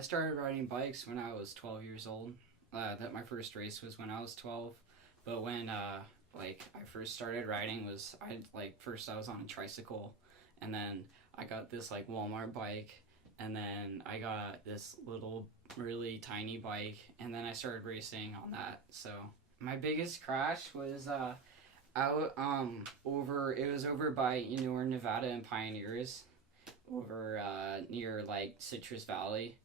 I started riding bikes when I was 12 years old. That my first race was when I was 12. But when like I first started riding was I like first I was on a tricycle, and then I got this like Walmart bike, and then I got this little really tiny bike, and then I started racing on that. So my biggest crash was out over it was over by Nevada and Pioneers, over near like Citrus Valley.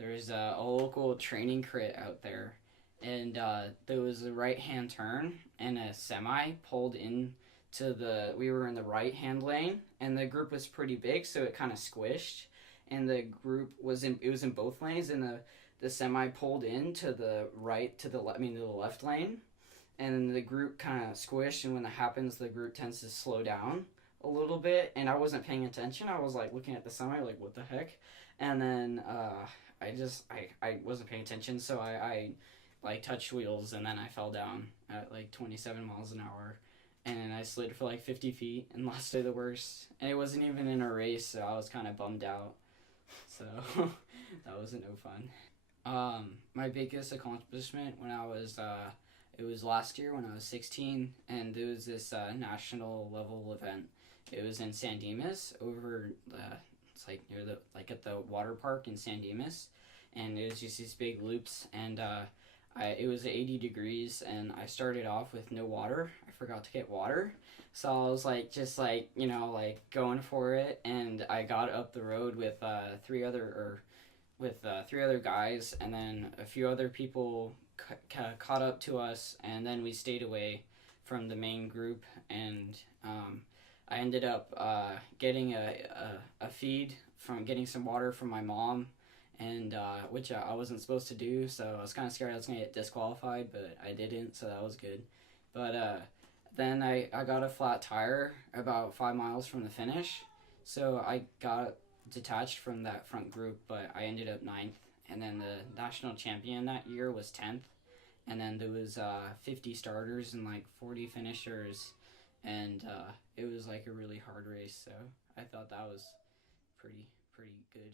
There's a local training crit out there, and there was a right hand turn, and a semi pulled in to the. We were in the right hand lane, and the group was pretty big, so it kind of squished, and the group was in. It was in both lanes, and the semi pulled in to the right to the to the left lane, and the group kind of squished. And when that happens, the group tends to slow down a little bit, and I wasn't paying attention. I was like looking at the semi, like what the heck, and then I wasn't paying attention, so I like touched wheels, and then I fell down at like 27 miles an hour, and I slid for like 50 feet and lost to the worst. And it wasn't even in a race, so I was kind of bummed out. So that wasn't no fun. My biggest accomplishment when I was it was last year when I was 16, and there was this national level event. It was in San Dimas over it's like near the like at the water park in San Dimas, and it was just these big loops, and it was 80 degrees, and I started off with no water. I forgot to get water, so I was like just like like going for it, and I got up the road with three other guys, and then a few other people caught up to us, and then we stayed away from the main group, and I ended up getting a feed from getting some water from my mom, and which I wasn't supposed to do, so I was kind of scared I was going to get disqualified, but I didn't, so that was good. But then I got a flat tire about 5 miles from the finish, so I got detached from that front group, but I ended up ninth, and then the national champion that year was 10th, and then there was 50 starters and like 40 finishers, and it was like a really hard race, so I thought that was pretty good.